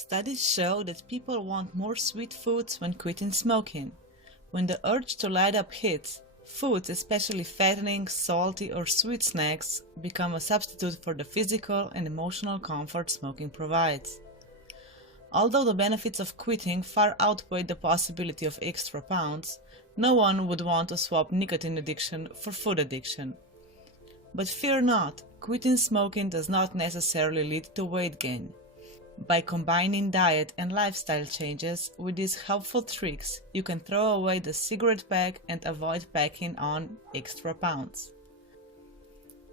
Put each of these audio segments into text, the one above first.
Studies show that people want more sweet foods when quitting smoking. When the urge to light up hits, foods, especially fattening, salty, or sweet snacks, become a substitute for the physical and emotional comfort smoking provides. Although the benefits of quitting far outweigh the possibility of extra pounds, no one would want to swap nicotine addiction for food addiction. But fear not, quitting smoking does not necessarily lead to weight gain. By combining diet and lifestyle changes with these helpful tricks, you can throw away the cigarette pack and avoid packing on extra pounds.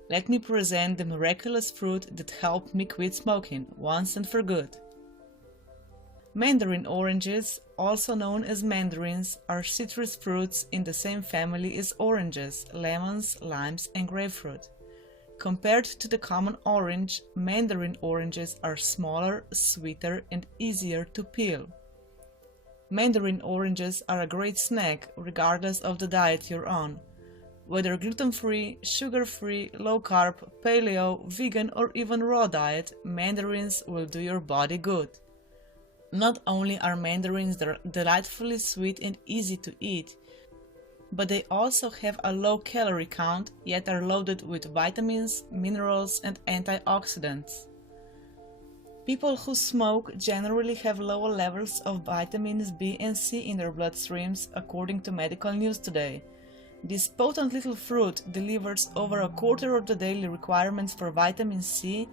Let me present the miraculous fruit that helped me quit smoking once and for good. Mandarin oranges, also known as mandarins, are citrus fruits in the same family as oranges, lemons, limes, and grapefruit. Compared to the common orange, mandarin oranges are smaller, sweeter, and easier to peel. Mandarin oranges are a great snack regardless of the diet you're on. Whether gluten-free, sugar-free, low-carb, paleo, vegan, or even raw diet, mandarins will do your body good. Not only are mandarins delightfully sweet and easy to eat, but they also have a low calorie count, yet are loaded with vitamins, minerals, and antioxidants. People who smoke generally have lower levels of vitamins B and C in their bloodstreams, according to Medical News Today. This potent little fruit delivers over a quarter of the daily requirements for vitamin C,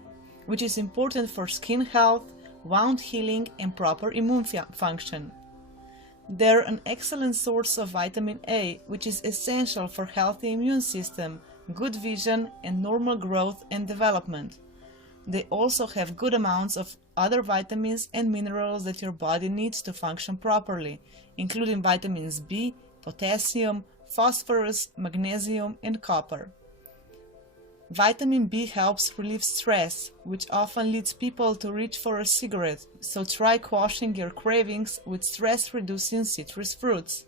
which is important for skin health, wound healing, and proper immune function. They're an excellent source of vitamin A, which is essential for healthy immune system, good vision, and normal growth and development. They also have good amounts of other vitamins and minerals that your body needs to function properly, including vitamins B, potassium, phosphorus, magnesium, and copper. Vitamin B helps relieve stress, which often leads people to reach for a cigarette, so try quashing your cravings with stress-reducing citrus fruits.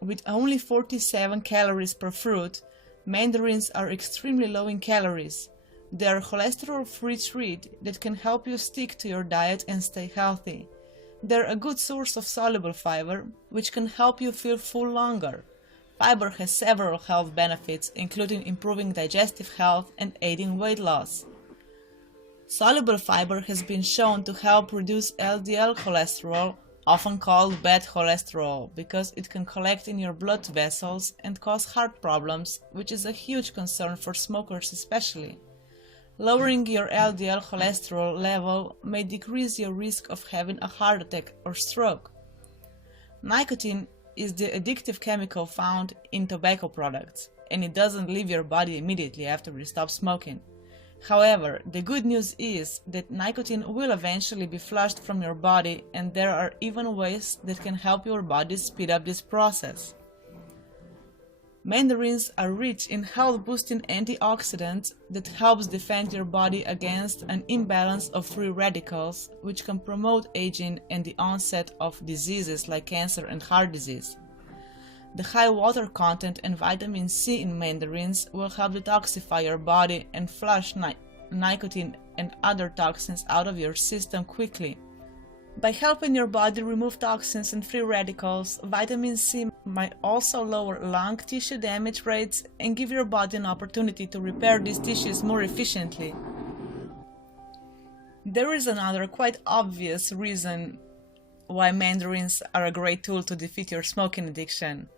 With only 47 calories per fruit, mandarins are extremely low in calories. They are a cholesterol-free treat that can help you stick to your diet and stay healthy. They're a good source of soluble fiber, which can help you feel full longer. Fiber has several health benefits, including improving digestive health and aiding weight loss. Soluble fiber has been shown to help reduce LDL cholesterol, often called bad cholesterol, because it can collect in your blood vessels and cause heart problems, which is a huge concern for smokers especially. Lowering your LDL cholesterol level may decrease your risk of having a heart attack or stroke. Nicotine is the addictive chemical found in tobacco products, and it doesn't leave your body immediately after you stop smoking. However, the good news is that nicotine will eventually be flushed from your body, and there are even ways that can help your body speed up this process. Mandarins are rich in health-boosting antioxidants that helps defend your body against an imbalance of free radicals, which can promote aging and the onset of diseases like cancer and heart disease. The high water content and vitamin C in mandarins will help detoxify your body and flush nicotine and other toxins out of your system quickly. By helping your body remove toxins and free radicals, vitamin C might also lower lung tissue damage rates and give your body an opportunity to repair these tissues more efficiently. There is another quite obvious reason why mandarins are a great tool to defeat your smoking addiction.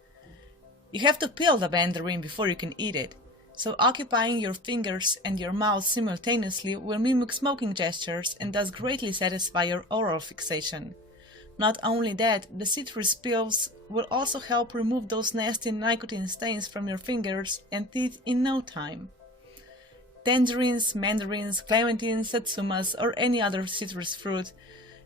You have to peel the mandarin before you can eat it. So occupying your fingers and your mouth simultaneously will mimic smoking gestures and thus greatly satisfy your oral fixation. Not only that, the citrus peels will also help remove those nasty nicotine stains from your fingers and teeth in no time. Tangerines, mandarins, clementines, satsumas, or any other citrus fruit,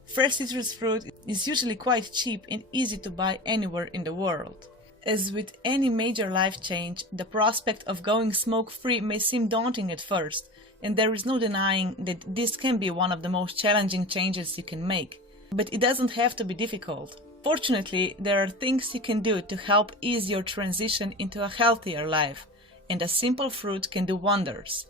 fresh citrus fruit is usually quite cheap and easy to buy anywhere in the world. As with any major life change, the prospect of going smoke-free may seem daunting at first, and there is no denying that this can be one of the most challenging changes you can make. But it doesn't have to be difficult. Fortunately, there are things you can do to help ease your transition into a healthier life, and a simple fruit can do wonders.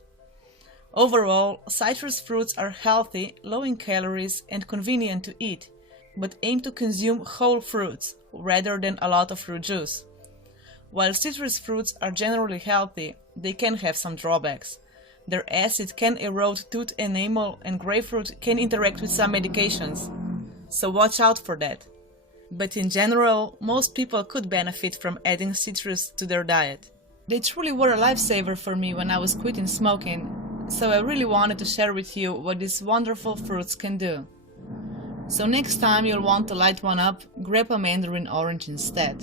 Overall, citrus fruits are healthy, low in calories, and convenient to eat, but aim to consume whole fruits rather than a lot of fruit juice. While citrus fruits are generally healthy, they can have some drawbacks. Their acid can erode tooth enamel, and grapefruit can interact with some medications, so watch out for that. But in general, most people could benefit from adding citrus to their diet. They truly were a lifesaver for me when I was quitting smoking, so I really wanted to share with you what these wonderful fruits can do. So next time you'll want to light one up, grab a mandarin orange instead.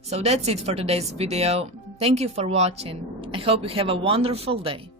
So that's it for today's video. Thank you for watching. I hope you have a wonderful day.